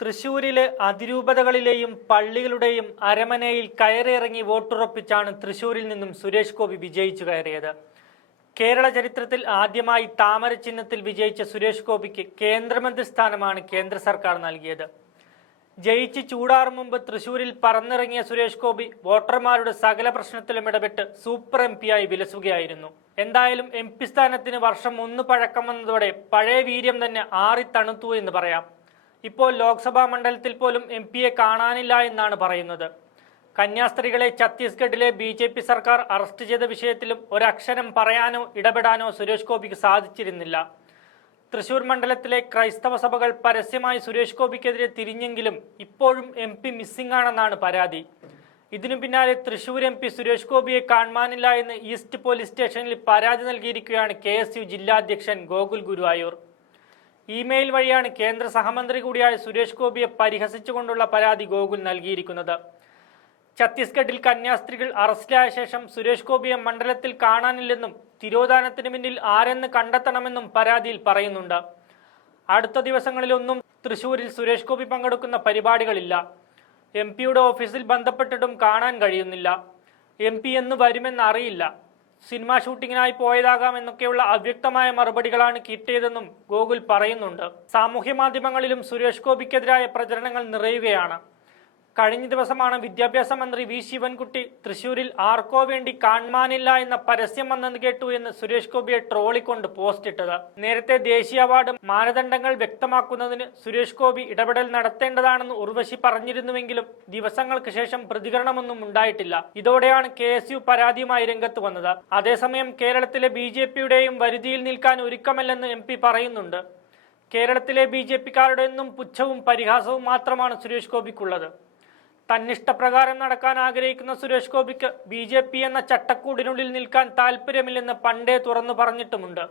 തൃശൂരിലെ അതിരൂപതകളിലെയും പള്ളികളുടെയും അരമനയിൽ കയറിയിറങ്ങി വോട്ടുറപ്പിച്ചാണ് തൃശൂരിൽ നിന്നും സുരേഷ് ഗോപി വിജയിച്ചു കയറിയത്. കേരള ചരിത്രത്തിൽ ആദ്യമായി താമര ചിഹ്നത്തിൽ വിജയിച്ച സുരേഷ് ഗോപിക്ക് കേന്ദ്രമന്ത്രി സ്ഥാനമാണ് കേന്ദ്ര സർക്കാർ നൽകിയത്. ജയിച്ച് ചൂടാറും മുമ്പ് തൃശൂരിൽ പറന്നിറങ്ങിയ സുരേഷ് ഗോപി വോട്ടർമാരുടെ സകല പ്രശ്നത്തിലും ഇടപെട്ട് സൂപ്പർ MP ആയി വിലസുകയായിരുന്നു. എന്തായാലും MP സ്ഥാനത്തിന് വർഷം 1 പഴക്കം വന്നതോടെ പഴയ വീര്യം തന്നെ ആറിത്തണുത്തു എന്ന് പറയാം. ഇപ്പോൾ ലോക്സഭാ മണ്ഡലത്തിൽ പോലും MP കാണാനില്ല എന്നാണ് പറയുന്നത്. കന്യാസ്ത്രീകളെ ഛത്തീസ്ഗഡിലെ BJP സർക്കാർ അറസ്റ്റ് ചെയ്ത വിഷയത്തിലും ഒരക്ഷരം പറയാനോ ഇടപെടാനോ സുരേഷ് ഗോപിക്ക് സാധിച്ചിരുന്നില്ല. തൃശൂർ മണ്ഡലത്തിലെ ക്രൈസ്തവ സഭകൾ പരസ്യമായി സുരേഷ് ഗോപിക്കെതിരെ തിരിഞ്ഞെങ്കിലും ഇപ്പോഴും MP മിസ്സിംഗ് ആണെന്നാണ് പരാതി. ഇതിനു പിന്നാലെ തൃശൂർ MP സുരേഷ് ഗോപിയെ കാണാനില്ല എന്ന് ഈസ്റ്റ് പോലീസ് സ്റ്റേഷനിൽ പരാതി നൽകിയിരിക്കുകയാണ് KSU ജില്ലാ അധ്യക്ഷൻ ഗോകുൽ ഗുരുവായൂർ. ഇമെയിൽ വഴിയാണ് കേന്ദ്ര സഹമന്ത്രി കൂടിയായ സുരേഷ് ഗോപിയെ പരിഹസിച്ചുകൊണ്ടുള്ള പരാതി ഗോകുൽ നൽകിയിരിക്കുന്നത്. ഛത്തീസ്ഗഡിൽ കന്യാസ്ത്രീകൾ അറസ്റ്റിലായ ശേഷം സുരേഷ് ഗോപിയെ മണ്ഡലത്തിൽ കാണാനില്ലെന്നും തിരോധാനത്തിന് പിന്നിൽ ആരെന്ന് കണ്ടെത്തണമെന്നും പരാതിയിൽ പറയുന്നുണ്ട്. അടുത്ത ദിവസങ്ങളിലൊന്നും തൃശൂരിൽ സുരേഷ് ഗോപി പങ്കെടുക്കുന്ന പരിപാടികളില്ല. MP ഓഫീസിൽ ബന്ധപ്പെട്ടിട്ടും കാണാൻ കഴിയുന്നില്ല. MP എന്ന് വരുമെന്ന് അറിയില്ല. സിനിമാ ഷൂട്ടിങ്ങിനായി പോയതാകാം എന്നൊക്കെയുള്ള അവ്യക്തമായ മറുപടികളാണ് കിട്ടിയതെന്നും ഗോകുൽ പറയുന്നുണ്ട്. സാമൂഹ്യ മാധ്യമങ്ങളിലും സുരേഷ് ഗോപിക്കെതിരായ പ്രചരണങ്ങൾ നിറയുകയാണ്. കഴിഞ്ഞ ദിവസമാണ് വിദ്യാഭ്യാസ മന്ത്രി V ശിവൻകുട്ടി തൃശൂരിൽ ആർക്കോ വേണ്ടി കാണാനില്ല എന്ന പരസ്യം വന്നെന്ന് കേട്ടു എന്ന് സുരേഷ് ഗോപിയെ ട്രോളിക്കൊണ്ട് പോസ്റ്റ് ഇട്ടത്. നേരത്തെ ദേശീയ അവാർഡ് മാനദണ്ഡങ്ങൾ വ്യക്തമാക്കുന്നതിന് സുരേഷ് ഗോപി ഇടപെടൽ നടത്തേണ്ടതാണെന്ന് ഉർവശി പറഞ്ഞിരുന്നുവെങ്കിലും ദിവസങ്ങൾക്ക് ശേഷം പ്രതികരണമൊന്നും ഉണ്ടായിട്ടില്ല. ഇതോടെയാണ് KSU പരാതിയുമായി രംഗത്ത് വന്നത്. അതേസമയം കേരളത്തിലെ BJPയുടെയും വരുതിയിൽ നിൽക്കാൻ ഒരുക്കമല്ലെന്ന് MP പറയുന്നുണ്ട്. കേരളത്തിലെ BJPക്കാരുടെ എന്നും പുച്ഛവും പരിഹാസവും മാത്രമാണ് സുരേഷ് ഗോപിക്കുള്ളത്. തന്നിഷ്ടപ്രകാരം നടക്കാൻ ആഗ്രഹിക്കുന്ന സുരേഷ് ഗോപിക്ക് BJP എന്ന ചട്ടക്കൂടിനുള്ളിൽ നിൽക്കാൻ താല്പര്യമില്ലെന്ന് പണ്ടേ തുറന്നു പറഞ്ഞിട്ടുമുണ്ട്.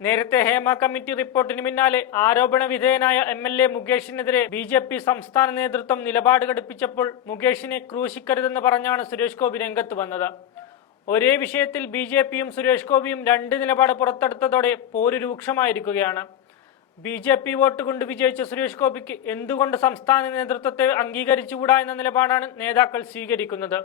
നേരത്തെ ഹേമ കമ്മിറ്റി റിപ്പോർട്ടിന് പിന്നാലെ ആരോപണ വിധേയനായ MLA മുകേഷിനെതിരെ BJP സംസ്ഥാന നേതൃത്വം നിലപാട് ഘടിപ്പിച്ചപ്പോൾ മുകേഷിനെ ക്രൂശിക്കരുതെന്ന് പറഞ്ഞാണ് സുരേഷ് ഗോപി രംഗത്ത് വന്നത്. ഒരേ വിഷയത്തിൽ BJPയും സുരേഷ് ഗോപിയും രണ്ട് നിലപാട് പുറത്തെടുത്തതോടെ പോര് രൂക്ഷമായിരിക്കുകയാണ്. BJP വോട്ട് കൊണ്ട് വിജയിച്ച സുരേഷ് ഗോപിക്ക് എന്തുകൊണ്ട് സംസ്ഥാന നേതൃത്വത്തെ അംഗീകരിച്ചുകൂടാ എന്ന നിലപാടാണ് നേതാക്കൾ സ്വീകരിക്കുന്നത്.